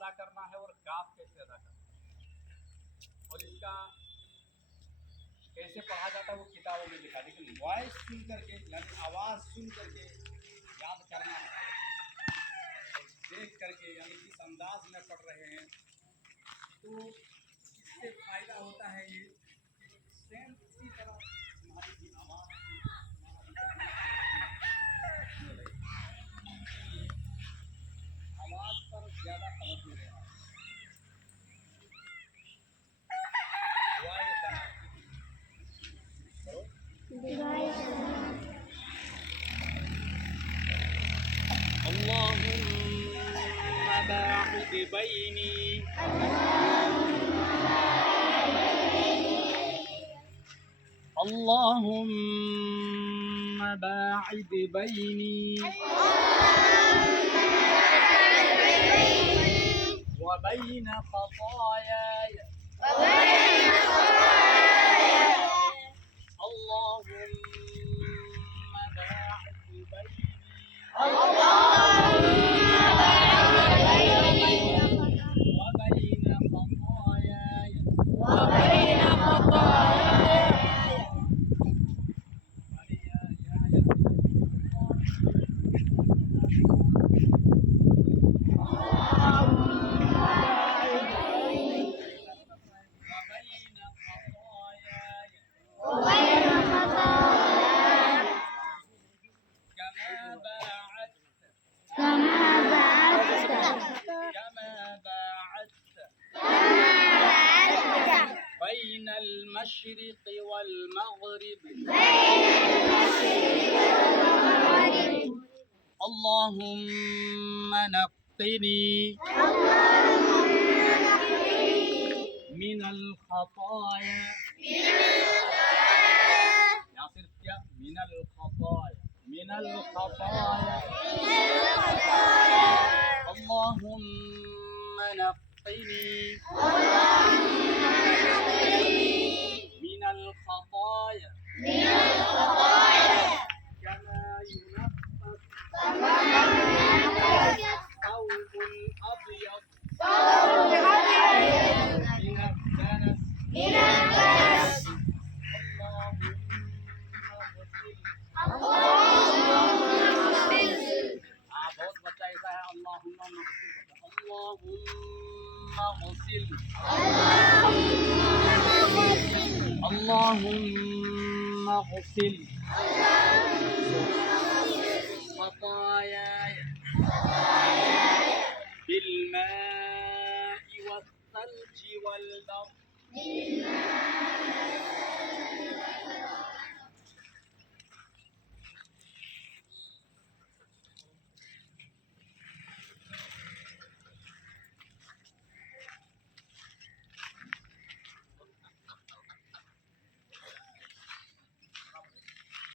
अदा करना है और काफ कैसे अदा करना है और इसका कैसे पढ़ा जाता है वो किताबों में लिखा, लेकिन वॉइस सुन करके यानी आवाज़ सुन करके याद करना है, देख करके यानी किस अंदाज में पढ़ रहे हैं तो इससे फायदा होता है ये सेम इसी तरह तुम्हारी भी आवाज़ आवाज़ पर ज़्यादा तवज्जो देना है। اللهم باعد بيني اللهم باعد بيني وبين خطاياي اللهم باعد بيني وبين خطاياي بين المشرق والمغرب اللهم نقني من الخطايا या सिर्फ क्या من الخطايا اللهم نقني من الخطايا كما ينقى الثوب الأبيض من الدنس बहुत बच्चा ऐसा है اللهم اغسل اللهم اغسل خطاياي بالماء والثلج والبرد